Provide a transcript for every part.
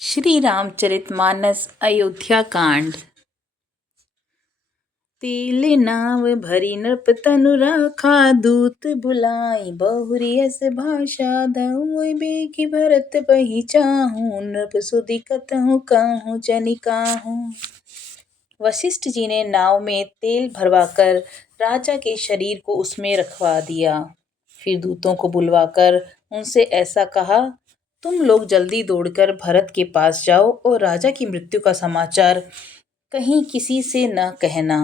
श्री रामचरितमानस अयोध्या कांड। तिल नाव भरी नृप तनु राखा, दूत बुलाई बहुरी अस भाषा। धउई बेगी भरत बही चाहूं, नृप सुधि कतहु काहूं जनिकाहूं। वशिष्ठ जी ने नाव में तेल भरवाकर राजा के शरीर को उसमें रखवा दिया। फिर दूतों को बुलवाकर उनसे ऐसा कहा, तुम लोग जल्दी दौड़कर भरत के पास जाओ और राजा की मृत्यु का समाचार कहीं किसी से न कहना।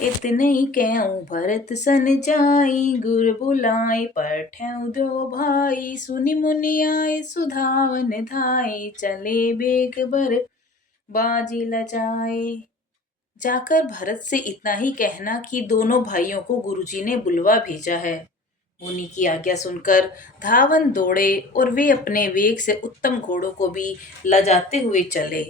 इतने ही कहूं भरत सन जाई, गुर बुलाए पठेउ दो भाई। सुनि मुनि आए सुधावन धाई, चले बेग बर बाजी लजाए। जाकर भरत से इतना ही कहना कि दोनों भाइयों को गुरुजी ने बुलवा भेजा है। मुनि की आज्ञा सुनकर धावन दौड़े और वे अपने वेग से उत्तम घोड़ों को भी लजाते हुए चले।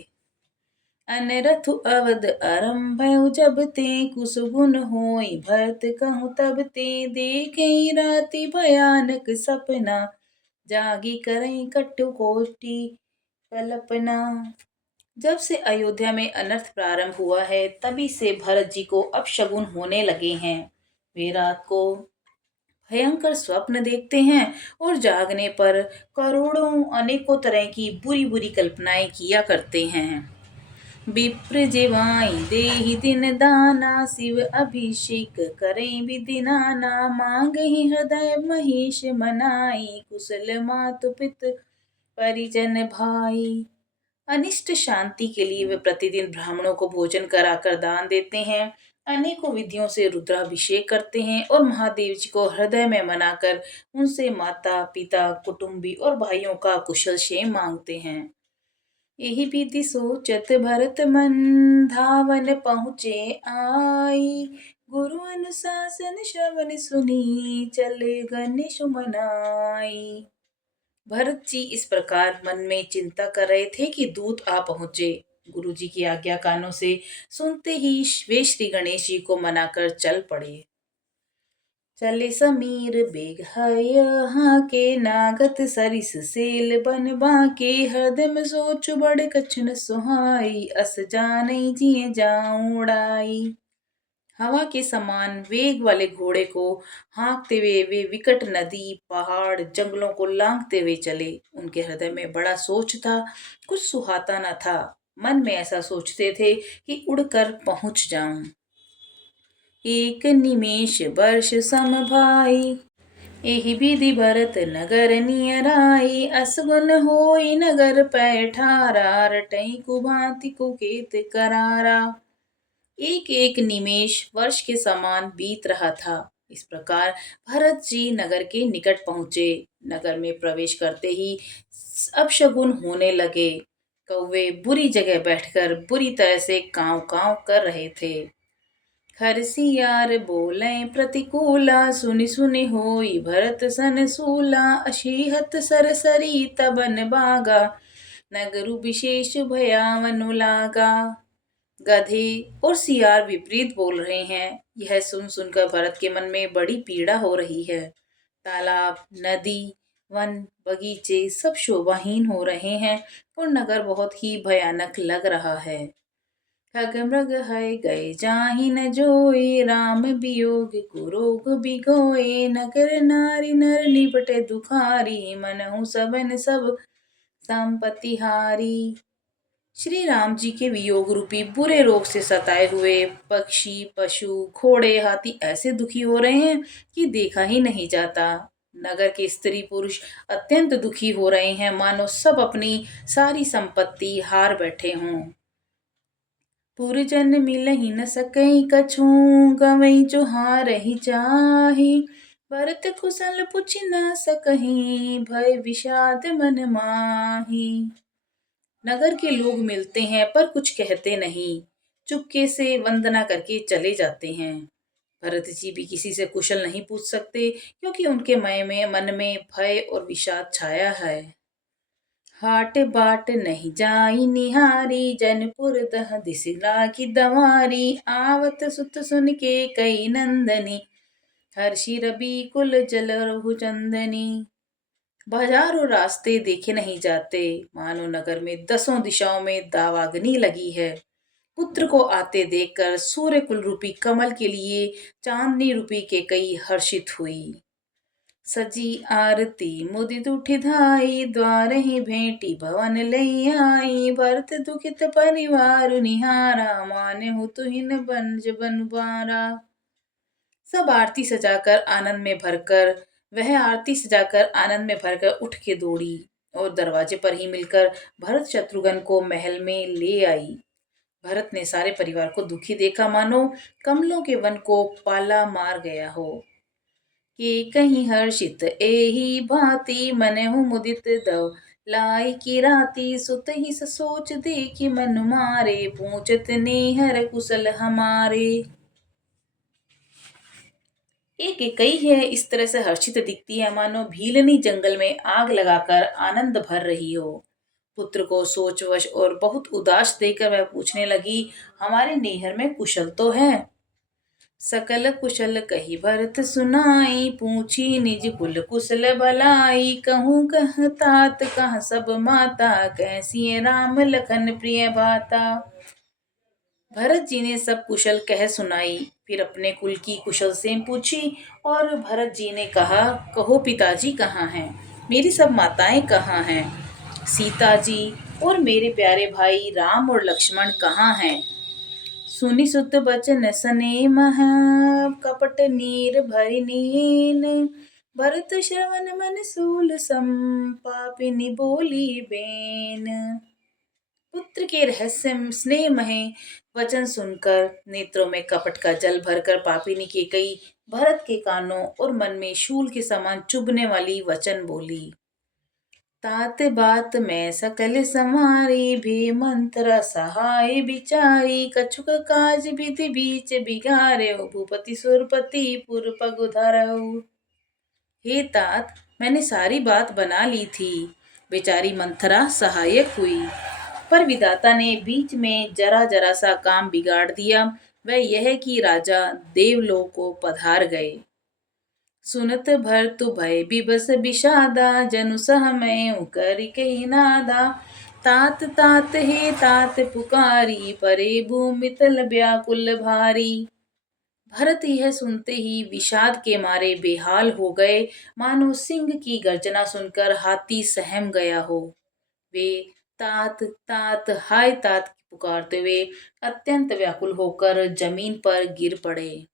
अनरथ अवध आरंभउ जब ते, कुसुगुन होई भरत कहूँ तब ते। देखई राति भयानक सपना, जागी करई कटुकोटि कल्पना। जब से अयोध्या में अनर्थ प्रारंभ हुआ है, तभी से भरत जी को अपशगुन होने लगे हैं। वे रात को भयंकर स्वप्न देखते हैं और जागने पर करोड़ों अनेकों तरह की बुरी बुरी कल्पनाएं किया करते हैं। विप्र जिवाई देहि दिन दाना, शिव अभिषेक करें विधि नाना। मांगहि हृदय महेश मनाई, कुशल मातु पित परिजन भाई। अनिष्ट शांति के लिए वे प्रतिदिन ब्राह्मणों को भोजन कराकर दान देते हैं, अनेकों विधियों से रुद्राभिषेक करते हैं और महादेव जी को हृदय में मनाकर उनसे माता पिता कुटुंबी और भाइयों का कुशल क्षेम मांगते हैं। यही विधि सोचत भरत मन, धावन पहुँचे आई। गुरु अनुशासन श्रवण सुनी, चले गणेश मनाई। भरत जी इस प्रकार मन में चिंता कर रहे थे कि दूत आ पहुंचे। गुरु जी की आज्ञा कानों से सुनते ही वे श्री गणेश जी को मनाकर चल पड़े। चले समीर बेग यहाँ के, नागत सरिस सेल बन बाके। हृदय में सोच बड़ कछन सुहाई, अस जानई जिए जाऊं उड़ाई। हवा के समान वेग वाले घोड़े को हाँकते हुए वे विकट नदी पहाड़ जंगलों को लांघते हुए चले। उनके हृदय में बड़ा सोच था, कुछ सुहाता न था। मन में ऐसा सोचते थे कि उड़कर पहुंच जाऊं। एक निमेष वर्ष सम भाई, एहि विधि भरत नगर नियर आई। असगुन होई नगर पैठारा, रटई कुभांति कुकेत करारा। एक एक निमेष वर्ष के समान बीत रहा था। इस प्रकार भरत जी नगर के निकट पहुंचे। नगर में प्रवेश करते ही अपशगुन होने लगे। कौवे बुरी जगह बैठकर बुरी तरह से कांव कांव कर रहे थे। खरसियार बोले प्रतिकूला, सुनि सुनि होई भरत सन सूला। अशीहत सरसरी तबन बागा, नगरु विशेष भयावनु लागा। गधे और सियार विपरीत बोल रहे हैं। यह सुन सुनकर भरत के मन में बड़ी पीड़ा हो रही है। तालाब नदी वन बगीचे सब शोभाहीन हो रहे हैं और नगर बहुत ही भयानक लग रहा है। खग मृग है गए जाहि न जोए, राम वियोग कुरोग बिगोए। नगर नारी नर निपटे दुखारी, मनहु सबन सब संपत्ति हारी। श्री राम जी के वियोग रूपी बुरे रोग से सताए हुए पक्षी पशु घोड़े हाथी ऐसे दुखी हो रहे हैं कि देखा ही नहीं जाता। नगर के स्त्री पुरुष अत्यंत दुखी हो रहे हैं, मानो सब अपनी सारी संपत्ति हार बैठे हों। पुरजन मिलहि न सकई कछु, गवई जो हारहि जाहि। भरत कुशल पुछि न सकहि, भय विषाद मन माहि। नगर के लोग मिलते हैं पर कुछ कहते नहीं, चुपके से वंदना करके चले जाते हैं। भरत जी भी किसी से कुशल नहीं पूछ सकते, क्योंकि उनके मन में भय और विषाद छाया है। हाट बाट नहीं जाई निहारी, जनपुर दह दिस लागी दवारी। आवत सुत सुन के कई नंदनी, हर्षि रवि कुल जल रघु चंदनी। बाजार और रास्ते देखे नहीं जाते, मानो नगर में दसों दिशाओं में दावाग्नि लगी है। पुत्र को आते देखकर सूर्य कुल रूपी कमल के लिए चांदनी रूपी केकई हर्षित हुई। सजी आरती मुदित उठी धाई, द्वार ही भेंटी भवन लई आई। भरत दुखित परिवार निहारा, मान्यहु तुहिन बंज बनवारा। सब आरती सजाकर आनंद में भरकर वह आरती सजाकर आनंद में भरकर उठ के दौड़ी और दरवाजे पर ही मिलकर भरत शत्रुघ्न को महल में ले आई। भरत ने सारे परिवार को दुखी देखा, मानो कमलों के वन को पाला मार गया हो। कि कहीं हर्षित एही भांति, मनहु मुदित दव लाई की राती। सुत ही सोच देखी मन मारे, पूछत नेहर कुशल हमारे। एक इकाई है इस तरह से हर्षित दिखती है, मानो भीलनी जंगल में आग लगाकर आनंद भर रही हो। पुत्र को सोचवश और बहुत उदास देखकर वह पूछने लगी, हमारे नैहर में कुशल तो है? सकल कुशल कही भरत सुनाई, पूछी निज कुल कुशल भलाई। कहूँ कह तात कह सब माता, कैसी राम लखन प्रिय भाता। भरत जी ने सब कुशल कह सुनाई, फिर अपने कुल की कुशल से पूछी और भरत जी ने कहा, कहो पिताजी कहाँ हैं? मेरी सब माताएं कहाँ हैं? सीता जी और मेरे प्यारे भाई राम और लक्ष्मण कहाँ हैं? सुनि सुत बचन सने महा, कपट नीर भरि नीन। भरत श्रवण मन सूल सम, पापिनी बोली बेन। पुत्र के रहस्य स्नेहमय वचन सुनकर नेत्रों में कपट का जल भरकर पापिनी के कई भरत के कानों और मन में शूल के समान चुभने वाली वचन बोली। तात बात में सकल समारी, भी मंत्र सहाय बिचारी। कछुक काज विधि बीच बिगारे, भूपति सुरपति पुर पग धरऊ। हे तात, मैंने सारी बात बना ली थी, बेचारी मंथरा सहायक हुई, पर विधाता ने बीच में जरा जरा सा काम बिगाड़ दिया। वह यह कि राजा देवलोक को पधार गए। सुनत भरतु भय बिबस विषादा, जनु सहमय कर कही नादा। तात तात हे तात पुकारी, परे भूमि तल व्याकुल भारी। भरत यह सुनते ही विषाद के मारे बेहाल हो गए, मानो सिंह की गर्जना सुनकर हाथी सहम गया हो। वे तात तात हाय तात पुकारते हुए अत्यंत व्याकुल होकर जमीन पर गिर पड़े।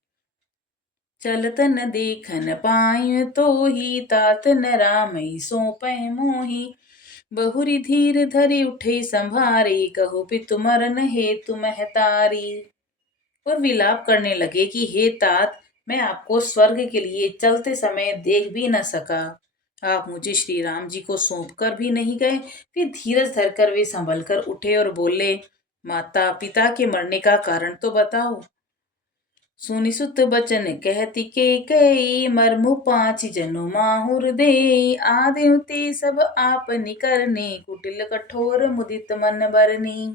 चलत न देखन पाय तो ही, तात न रामई सौंपै मोही। बहुरी धीर धरि उठे संभारे, कहु पितु मरन हेतु महतारी। और विलाप करने लगे कि हे तात, मैं आपको स्वर्ग के लिए चलते समय देख भी न सका, आप मुझे श्री राम जी को सौंप कर भी नहीं गए। फिर धीरज धरकर वे संभल कर उठे और बोले, माता पिता के मरने का कारण तो बताओ। सुनि सुत बचन कहती के कई, मरमु पांच जनु माहुर दे। आदेव ते सब आप निकरने, कुटिल कठोर मुदित मन बरनी।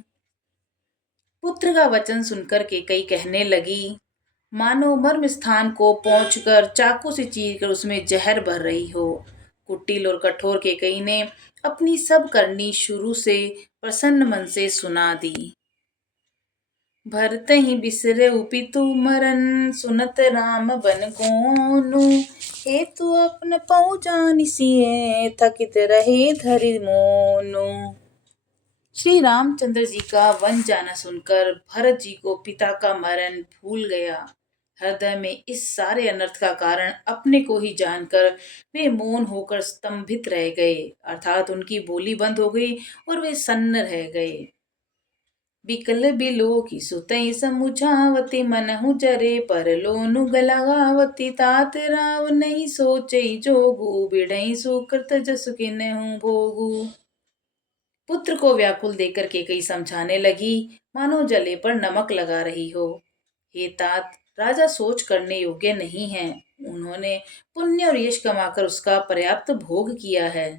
पुत्र का वचन सुनकर केकई कहने लगी, मानो मर्म स्थान को पहुंचकर चाकू से चीरकर उसमें जहर भर रही हो। कुटिल और कठोर केकई ने अपनी सब करनी शुरू से प्रसन्न मन से सुना दी। भरत ही बिसरे पितु मरन, सुनत राम बन गोनु। हेतु अपन पौ जानिसिए, थकित रहे धरि मोनु। श्री रामचंद्र जी का वन जाना सुनकर भरत जी को पिता का मरण भूल गया। हृदय में इस सारे अनर्थ का कारण अपने को ही जानकर वे मौन होकर स्तंभित रह गए, अर्थात उनकी बोली बंद हो गई और वे सन्न रह गए। बिकल बिलो की सुतई समुझावती, मनहु जरे पर लोनु गलावती। तात राव नहीं सोचई जोगु, बिढ़ई सुकृत जसु किन्हु भोगु। पुत्र को व्याकुल देखकर केकई समझाने लगी, मानो जले पर नमक लगा रही हो। हे तात, राजा सोच करने योग्य नहीं है, उन्होंने पुण्य और यश कमाकर उसका पर्याप्त भोग किया है।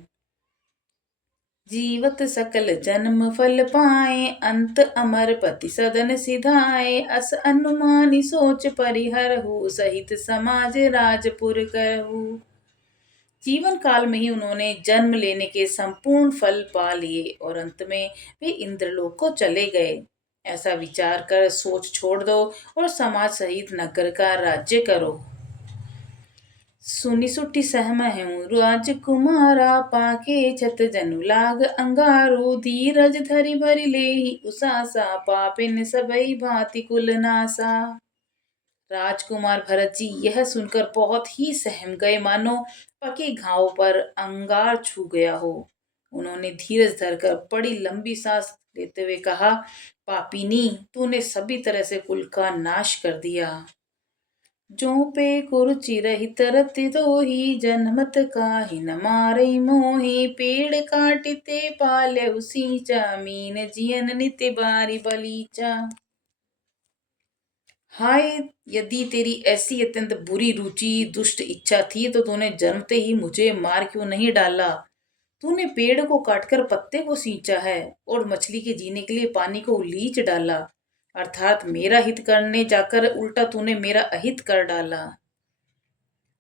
जीवत सकल जन्म फल पाए, अंत अमर पति सदन सिधाए। अस अनुमानी सोच परिहरहु, सहित समाज राजपुर करहु। जीवन काल में ही उन्होंने जन्म लेने के संपूर्ण फल पा लिए और अंत में वे इंद्रलोक को चले गए। ऐसा विचार कर सोच छोड़ दो और समाज सहित नगर का राज्य करो। सुनी सुट्टी सहम हूँ राजकुमारा, पाके छत जनु लाग अंगारो, धीरज धरि भरि लेहि उसासा, पापिन सबई भांति कुल नासा। राजकुमार भरत जी यह सुनकर बहुत ही सहम गए, मानो पके घाव पर अंगार छू गया हो। उन्होंने धीरज धरकर बड़ी लंबी सांस लेते हुए कहा, पापिनी, तूने सभी तरह से कुल का नाश कर दिया। जो पे कुरुचि रहित रति दोही, जनमत काहि न मारई मोहि, पेड़ काटिते पाले सींचा, मीन जियन नित्य बारी बलीचा। हाय, यदि तेरी ऐसी अत्यंत बुरी रुचि दुष्ट इच्छा थी तो तूने जन्मते ही मुझे मार क्यों नहीं डाला। तूने पेड़ को काटकर पत्ते को सींचा है और मछली के जीने के लिए पानी को लीच डाला, अर्थात मेरा हित करने जाकर उल्टा तूने मेरा अहित कर डाला।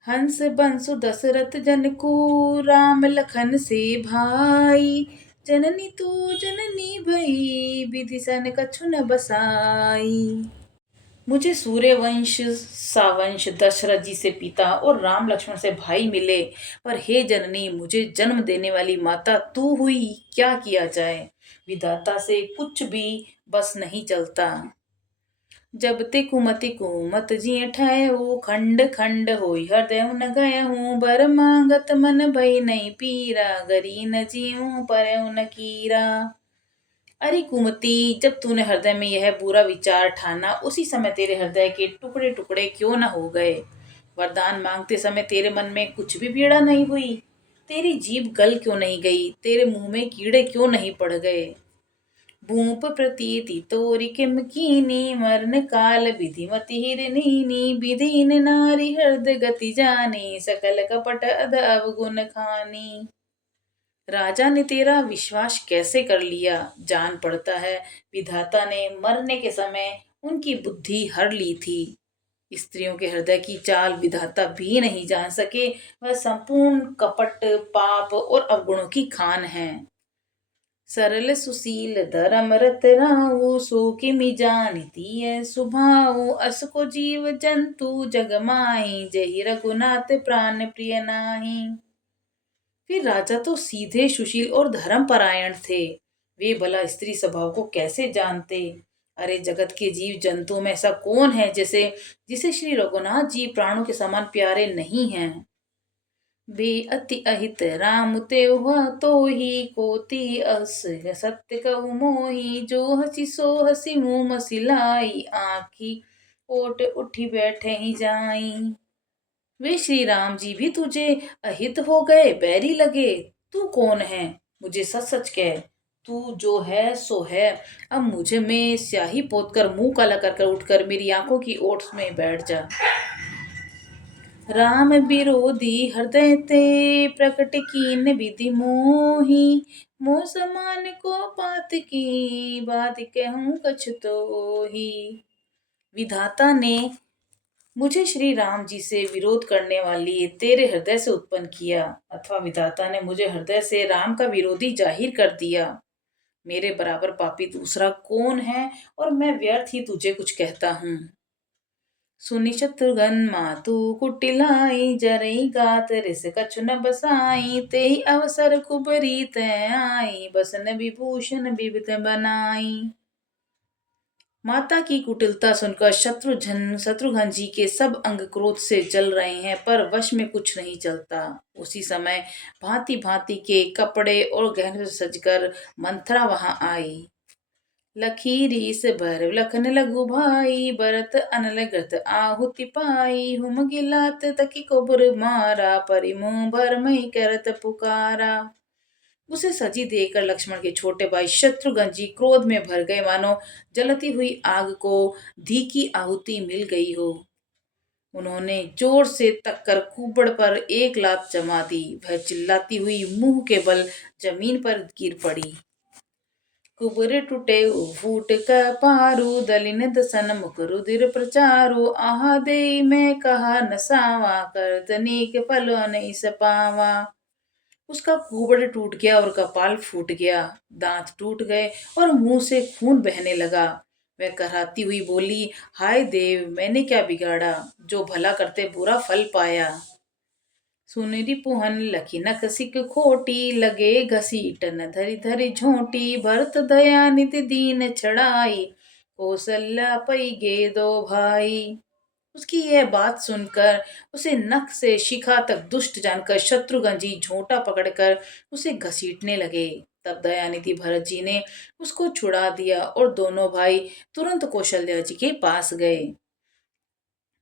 हंस बंसु दशरथ जन को, राम लखन से भाई, जननी तू जननी भई, विधि सन कछु न बसाई। मुझे सूर्यवंश सावंश दशरथ जी से पिता और राम लक्ष्मण से भाई मिले, पर हे जननी, मुझे जन्म देने वाली माता तू हुई, क्या किया जाए। विधाता से कुछ भी बस नहीं चलता। जब ते कुमति कुमत जिय ठहु, खंड खंड होई हृदय न गयहूँ, बर मांगत मन भई नहीं पीरा, गरी न जीऊँ परहु न कीरा। अरे कुमति, जब तूने हृदय में यह बुरा विचार ठाना, उसी समय तेरे हृदय के टुकड़े टुकड़े क्यों न हो गए। वरदान मांगते समय तेरे मन में कुछ भी पीड़ा नहीं हुई, तेरी जीभ गल क्यों नहीं गई, तेरे मुंह में कीड़े क्यों नहीं पड़ गए। भूप प्रतीति तोरि किम कीनी, मरण काल विधिमति हिरनीनी, विधीन नारी हृदय गति जानी, सकल कपट अध अवगुण खानी। राजा ने तेरा विश्वास कैसे कर लिया, जान पड़ता है विधाता ने मरने के समय उनकी बुद्धि हर ली थी। स्त्रियों के हृदय की चाल विधाता भी नहीं जान सके, वह संपूर्ण कपट, पाप और अवगुणों की खान है। सरल सुशील धर्म रत राहु, सो किमि जानिती है सुभाऊ, अस को जीव जंतु जग माही, जहि रघुनाथ प्राण प्रिय नाही। फिर राजा तो सीधे सुशील और धर्मपरायण थे, वे भला स्त्री स्वभाव को कैसे जानते। अरे जगत के जीव जंतुओं में ऐसा कौन है जैसे जिसे श्री रघुनाथ जी प्राणों के समान प्यारे नहीं हैं। बे अति अहित राम ते हुआ तो ही, कोति अस सत्य कहु मोही, जो हसी सो हसी मुँह मसिलाई, आँखी ओट उठी बैठे ही जाई। वे श्री राम जी भी तुझे अहित हो गए, बैरी लगे। तू कौन है, मुझे सच सच कह। तू जो है सो है। अब मुझे में स्याही पोत कर मुंह काला कर कर उठकर मेरी आंखों की ओट में बैठ जा। राम विरोधी हृदय ते, प्रकट कीन विधि मोही, मोह समान को पात की, बात कहूँ कछु तोही। विधाता ने मुझे श्री राम जी से विरोध करने वाली तेरे हृदय से उत्पन्न किया, अथवा विधाता ने मुझे हृदय से राम का विरोधी जाहिर कर दिया। मेरे बराबर पापी दूसरा कौन है, और मैं व्यर्थ ही तुझे कुछ कहता हूँ। सुनि शत्रुघ्न मातु कुटिलाई, जरई गात रिस कछु न बसाई, तेहि अवसर कुबरी तै आई, बसन विभूषण विविध बनाई। माता की कुटिलता सुनकर शत्रुघ्न जी के सब अंग क्रोध से जल रहे हैं, पर वश में कुछ नहीं चलता। उसी समय भांति भांति के कपड़े और गहनों से सजकर मंथरा वहां आई। लखी रीस भर लखन लघु भाई, भरत अनल ग्रत आहुति पाई, हुम गिलात तकी कोबर मारा, परिमो भर मई करत पुकारा। उसे सजी देखकर लक्ष्मण के छोटे भाई शत्रुघ्न जी क्रोध में भर गए, मानो जलती हुई आग को घी की आहुति मिल गई हो। उन्होंने जोर से तक कर कुबड़ पर एक लात जमा दी। वह चिल्लाती हुई मुंह के बल जमीन पर गिर पड़ी। कुबुर टूटे फूट का पारू, दलिन दसन मुख रुधिर प्रचारो, आहा दे मैं कहा नसावा, करतनी के फल नहीं सपावा। उसका कुबड़ टूट गया और कपाल फूट गया, दांत टूट गए और मुंह से खून बहने लगा। वह कराहती हुई बोली, हाय देव, मैंने क्या बिगाड़ा, जो भला करते बुरा फल पाया। सुनरी पुहन लखी न कसिक खोटी, लगे घसीटन धरी धरी झोंटी, भरत दया निधि दीन छड़ाई, कौशल्या पई गे दो भाई। उसकी यह बात सुनकर उसे नख से शिखा तक दुष्ट जानकर शत्रुघ्न जी झोंटा पकड़कर उसे घसीटने लगे। तब दयानिधि भरत जी ने उसको छुड़ा दिया और दोनों भाई तुरंत कौशल्या जी के पास गए।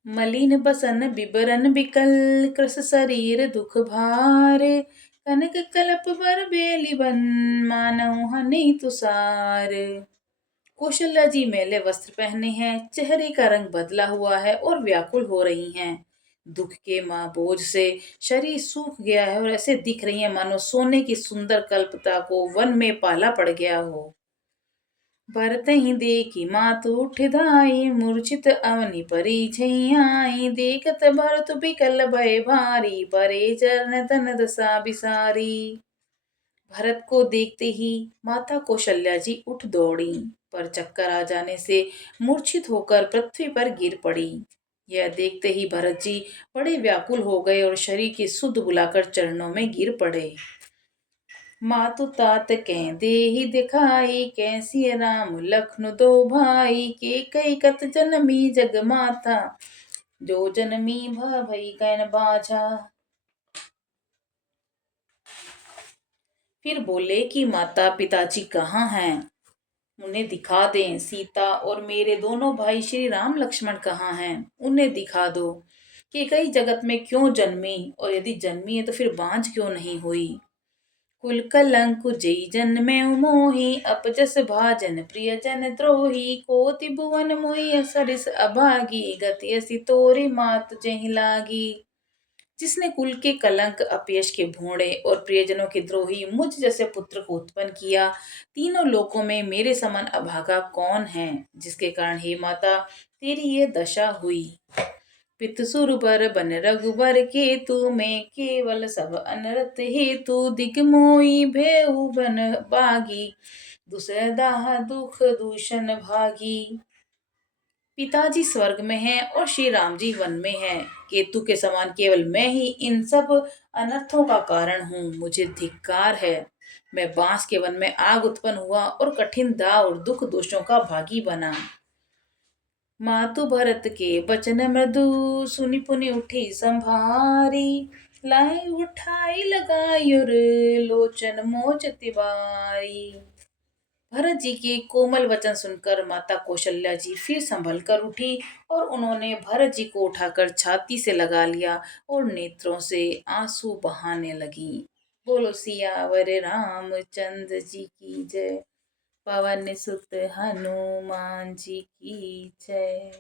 मलिन बसन बिबरन बिकल, कृस शरीर दुख भारे, कनक कलप बर बेली बन, मानव हनि तुसार। कौशल्या जी मैले वस्त्र पहने हैं, चेहरे का रंग बदला हुआ है और व्याकुल हो रही हैं। दुख के माँ बोझ से शरीर सूख गया है और ऐसे दिख रही है मानो सोने की सुंदर कल्पता को वन में पाला पड़ गया हो। भरत ही देखी मातु उठ धाई, मूर्छित अवनि परी छैयाई, देखत भरत बिकल भय भारी, परे चरण तन दशा बिसारी। भरत को देखते ही माता कौशल्या जी उठ दौड़ी, पर चक्कर आ जाने से मूर्छित होकर पृथ्वी पर गिर पड़ी। यह देखते ही भरत जी बड़े व्याकुल हो गए और शरीर की सुध बुलाकर चरणों में गिर पड़े। मातु तात कह देहि दिखाई, कैसी राम लखन दो भाई, के कई कत जनमी जग माता, जो जनमी भई कैन बाझा। फिर बोले कि माता पिताजी कहाँ हैं, उन्हें दिखा दें। सीता और मेरे दोनों भाई श्री राम लक्ष्मण कहाँ हैं, उन्हें दिखा दो। कि कई जगत में क्यों जन्मी, और यदि जन्मी है तो फिर बांझ क्यों नहीं हुई। कुल कलंक जेई जन में मोही, अपजस भाजन प्रिय जन द्रोही, कोटि भुवन मोहि सरिस अभागी, गति असी तोरी मात जेहि लागी। जिसने कुल के कलंक अपयश के भोंडे और प्रियजनों के द्रोही मुझ जैसे पुत्र को उत्पन्न किया, तीनों लोकों में मेरे समान अभागा कौन है, जिसके कारण हे माता तेरी ये दशा हुई। पितसुर बर बन रघुबर केतु, में केवल सब अनरत हेतु, दिग मोई भेउ बन बागी, दुसरदाह दुख दूषण भागी। पिताजी स्वर्ग में हैं और श्री राम जी वन में हैं। केतु के समान केवल मैं ही इन सब अनर्थों का कारण हूँ, मुझे धिक्कार है। मैं बांस के वन में आग उत्पन्न हुआ और कठिन दाव और दुख दोषों का भागी बना। मातु भरत के बचन मृदु, सुनि पुनि उठी संभारी, लाई उठाई लगाई और लोचन मोच तिवारी। भरत जी के कोमल वचन सुनकर माता कौशल्या जी फिर संभल कर उठी और उन्होंने भरत जी को उठाकर छाती से लगा लिया और नेत्रों से आंसू बहाने लगी। बोलो सियावर रामचंद्र जी की जय, पवन सुत हनुमान जी की जय।